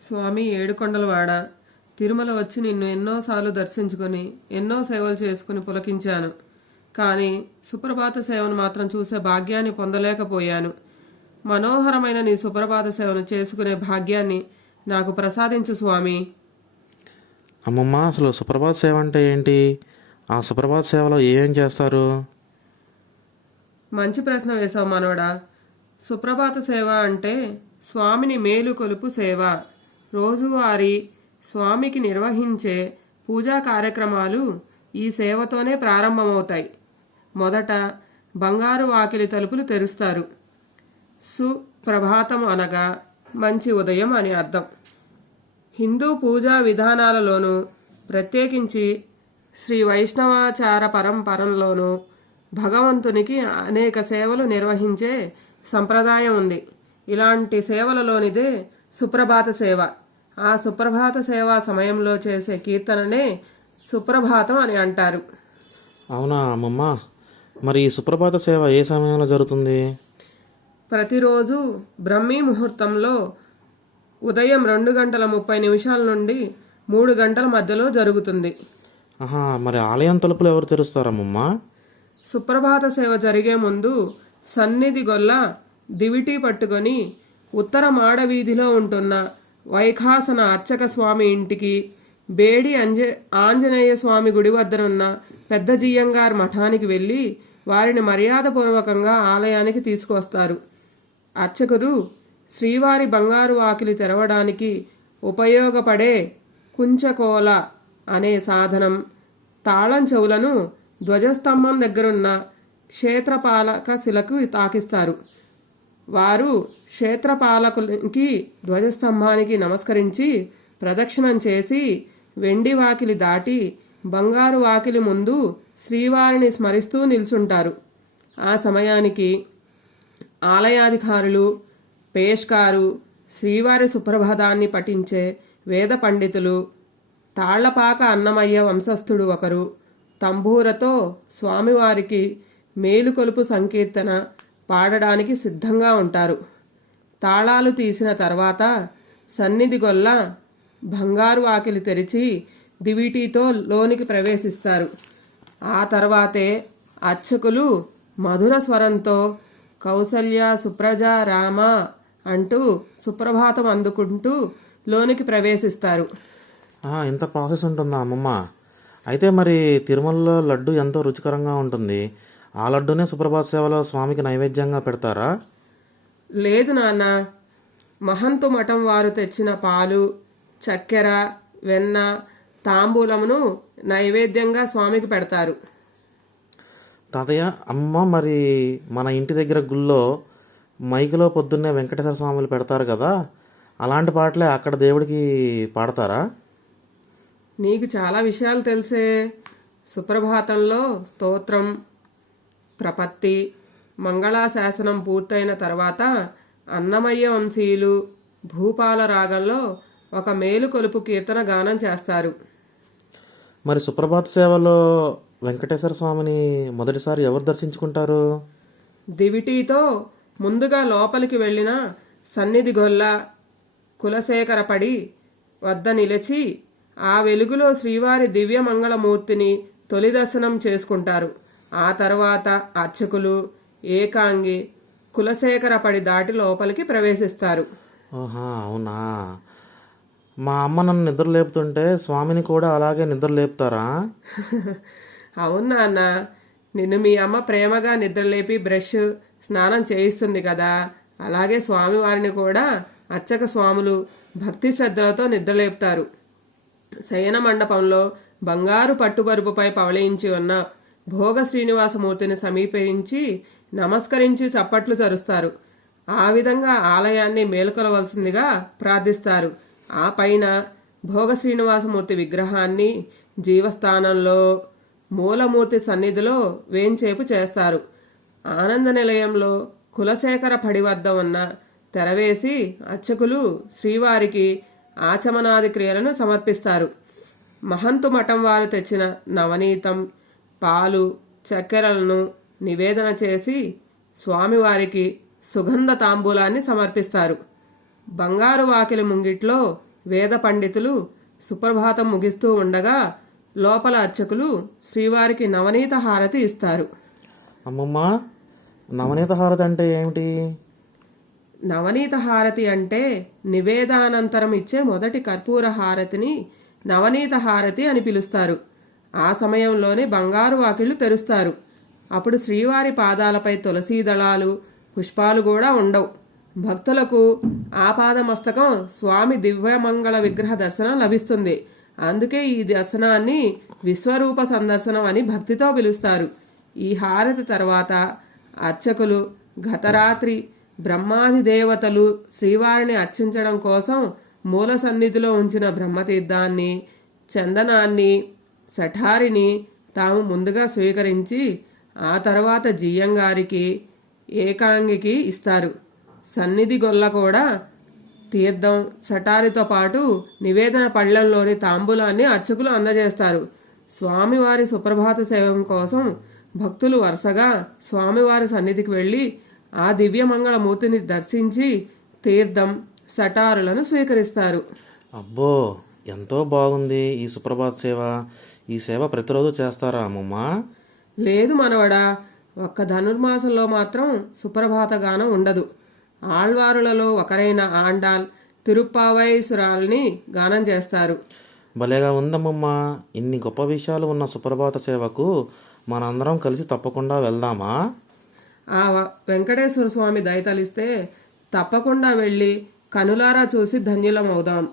స్వామి ఏడుకొండలవాడ, తిరుమల వచ్చి నిన్ను ఎన్నోసార్లు దర్శించుకొని ఎన్నో సేవలు చేసుకుని పులకించాను. కానీ సుప్రభాత సేవను మాత్రం చూసే భాగ్యాన్ని పొందలేకపోయాను. మనోహరమైన నీ సుప్రభాత సేవను చేసుకునే భాగ్యాన్ని నాకు ప్రసాదించు స్వామి. అమ్మమ్మ, అసలు సుప్రభాత సేవ అంటే ఏంటి? ఆ సుప్రభాత సేవలో ఏం చేస్తారు? మంచి ప్రశ్న వేశావు మనోడా. సుప్రభాత సేవ అంటే స్వామిని మేలు కొలుపు సేవ. రోజువారీ స్వామికి నిర్వహించే పూజా కార్యక్రమాలు ఈ సేవతోనే ప్రారంభమవుతాయి. మొదట బంగారు వాకిలి తలుపులు తెరుస్తారు. సుప్రభాతం అనగా మంచి ఉదయం అని అర్థం. హిందూ పూజా విధానాలలోనూ, ప్రత్యేకించి శ్రీ వైష్ణవాచార పరంపరలోనూ భగవంతునికి అనేక సేవలు నిర్వహించే సంప్రదాయం ఉంది. ఇలాంటి సేవలలోనిదే సుప్రభాత సేవ. ఆ సుప్రభాత సేవ సమయంలో చేసే కీర్తననే సుప్రభాతం అని అంటారు. అవునా అమ్మమ్మ? మరి ఈ సుప్రభాత సేవ ఏ సమయంలో జరుగుతుంది? ప్రతిరోజు బ్రహ్మీ ముహూర్తంలో ఉదయం 2:30 నుండి 3 గంటల మధ్యలో జరుగుతుంది. మరి ఆలయం తలుపులు ఎవరు తెరుస్తారమ్మమ్మ? సుప్రభాత సేవ జరిగే ముందు సన్నిధి గొల్ల దివిటీ పట్టుకొని ఉత్తర మాడవీధిలో ఉంటున్న వైఖాసన అర్చక స్వామి ఇంటికి, బేడి ఆంజనేయ స్వామి గుడి వద్దనున్న పెద్ద జియ్యంగార్ మఠానికి వెళ్ళి వారిని మర్యాదపూర్వకంగా ఆలయానికి తీసుకువస్తారు. అర్చకులు శ్రీవారి బంగారు వాకిలి తెరవడానికి ఉపయోగపడే కుంచకోల అనే సాధనం, తాళం చెవులను ధ్వజస్తంభం దగ్గరున్న క్షేత్రపాలక శిలకు తాకిస్తారు. వారు క్షేత్రపాలకునికి ధ్వజస్తంభానికి నమస్కరించి ప్రదక్షిణం చేసి వెండి వాకిలి దాటి బంగారు వాకిలి ముందు శ్రీవారిని స్మరిస్తూ నిల్చుంటారు. ఆ సమయానికి ఆలయాధికారులు, పేష్కారు, శ్రీవారి సుప్రభాతాన్ని పఠించే వేద పండితులు, తాళ్లపాక అన్నమయ్య వంశస్థుడు ఒకరు తంబూరతో స్వామివారికి మేలుకొలుపు సంకీర్తన పాడడానికి సిద్ధంగా ఉంటారు. తాళాలు తీసిన తర్వాత సన్నిధి గొల్ల బంగారు వాకిలి తెరిచి దివిటీతో లోనికి ప్రవేశిస్తారు. ఆ తర్వాతే అర్చకులు మధుర స్వరంతో కౌసల్య సుప్రజ రామ అంటూ సుప్రభాతం అందుకుంటూ లోనికి ప్రవేశిస్తారు. ఇంత ప్రాసెస్ ఉంటుందా అమ్మమ్మ? అయితే మరి తిరుమలలో లడ్డు ఎంతో రుచికరంగా ఉంటుంది. ఆ లడ్డునే సుప్రభాత సేవలో స్వామికి నైవేద్యంగా పెడతారా? లేదు నాన్న, మహంతు మఠం వారు తెచ్చిన పాలు, చక్కెర, వెన్న, తాంబూలమును నైవేద్యంగా స్వామికి పెడతారు. తాతయ్య, అమ్మ, మరి మన ఇంటి దగ్గర గుళ్ళో మైకులో పొద్దున్నే వెంకటేశ్వర స్వాములు పెడతారు కదా, అలాంటి పాటలే అక్కడ దేవుడికి పాడతారా? నీకు చాలా విషయాలు తెలిసే. సుప్రభాతంలో స్తోత్రం, ప్రపత్తి, మంగళాశాసనం పూర్తయిన తర్వాత అన్నమయ్య వంశీయులు భూపాల రాగంలో ఒక మేలుకొలుపు కీర్తన గానం చేస్తారు. మరి సుప్రభాత సేవలో వెంకటేశ్వర స్వామిని మొదటిసారి ఎవరు దర్శించుకుంటారు? దివిటీతో ముందుగా లోపలికి వెళ్ళిన సన్నిధి గొల్ల కులశేఖరపడి వద్ద నిలిచి ఆ వెలుగులో శ్రీవారి దివ్యమంగళమూర్తిని తొలి దర్శనం చేసుకుంటారు. ఆ తర్వాత అర్చకులు ఏకాంగి కులశేఖరపడి దాటి లోపలికి ప్రవేశిస్తారు. అవునా? మా అమ్మ నన్ను నిద్ర లేపుతుంటే స్వామిని కూడా అలాగే నిద్ర లేపుతారా? అవునా అన్న, నిన్ను మీ అమ్మ ప్రేమగా నిద్రలేపి బ్రష్, స్నానం చేయిస్తుంది కదా, అలాగే స్వామివారిని కూడా అర్చక స్వాములు భక్తి శ్రద్ధలతో నిద్రలేపుతారు. శయన మండపంలో బంగారు పట్టుబరుపుపై పవళించి ఉన్న భోగ శ్రీనివాసమూర్తిని సమీపించి నమస్కరించి చప్పట్లు చరుస్తారు. ఆ విధంగా ఆలయాన్ని మేలుకొలవలసిందిగా ప్రార్థిస్తారు. ఆ పైన భోగ శ్రీనివాసమూర్తి విగ్రహాన్ని జీవస్థానంలో మూలమూర్తి సన్నిధిలో వేంచేపు చేస్తారు. ఆనంద నిలయంలో కులశేఖర పడి వద్ద ఉన్న తెరవేసి అర్చకులు శ్రీవారికి ఆచమనాది క్రియలను సమర్పిస్తారు. మహంతు మఠం వారు తెచ్చిన నవనీతం, పాలు, చక్కెరలను నివేదన చేసి స్వామివారికి సుగంధ తాంబూలాన్ని సమర్పిస్తారు. బంగారు వాకిలి ముంగిట్లో వేద పండితులు సుప్రభాతం ముగిస్తూ ఉండగా లోపల అర్చకులు శ్రీవారికి నవనీత హారతి ఇస్తారు. అమ్మమ్మ, నవనీత హారతి అంటే ఏమిటి? నవనీత హారతి అంటే నివేదానంతరం ఇచ్చే మొదటి కర్పూర హారతిని నవనీత హారతి అని పిలుస్తారు. ఆ సమయంలోనే బంగారు వాకిళ్లు తెరుస్తారు. అప్పుడు శ్రీవారి పాదాలపై తులసీ దళాలు, పుష్పాలు కూడా ఉండవు. భక్తులకు ఆపాదమస్తకం స్వామి దివ్యమంగళ విగ్రహ దర్శనం లభిస్తుంది. అందుకే ఈ దర్శనాన్ని విశ్వరూప సందర్శనం అని భక్తితో పిలుస్తారు. ఈ హారతి తర్వాత అర్చకులు గతరాత్రి బ్రహ్మాది దేవతలు శ్రీవారిని అర్చించడం కోసం మూల సన్నిధిలో ఉంచిన బ్రహ్మతీర్థాన్ని, చందనాన్ని, సఠారిని తాము ముందుగా స్వీకరించి ఆ తర్వాత జియ్యంగారికి, ఏకాంగికి ఇస్తారు. సన్నిధి గొల్ల కూడా తీర్థం, సటారితో పాటు నివేదన పళ్ళెంలోని తాంబూలాన్ని అర్చకులు అందజేస్తారు. స్వామివారి సుప్రభాత సేవం కోసం భక్తులు వరుసగా స్వామివారి సన్నిధికి వెళ్ళి ఆ దివ్యమంగళమూర్తిని దర్శించి తీర్థం, సటారులను స్వీకరిస్తారు. అబ్బో, ఎంతో బాగుంది ఈ సుప్రభాత సేవ. ఈ సేవ ప్రతిరోజు చేస్తారా అమ్మమ్మ? లేదు మనవడా, ఒక్క ధనుర్మాసంలో మాత్రం సుప్రభాత గానం ఉండదు. ఆళ్వారులలో ఒకరైన ఆండాల్ తిరుప్పావైసురాల్ని గానం చేస్తారు. భలేగా ఉందమ్మమ్మ. ఇన్ని గొప్ప విషయాలు ఉన్న సుప్రభాత సేవకు మనందరం కలిసి తప్పకుండా వెళ్దామా? ఆ వెంకటేశ్వర స్వామి దయతలిస్తే తప్పకుండా వెళ్ళి కనులారా చూసి ధన్యులమవుదాం.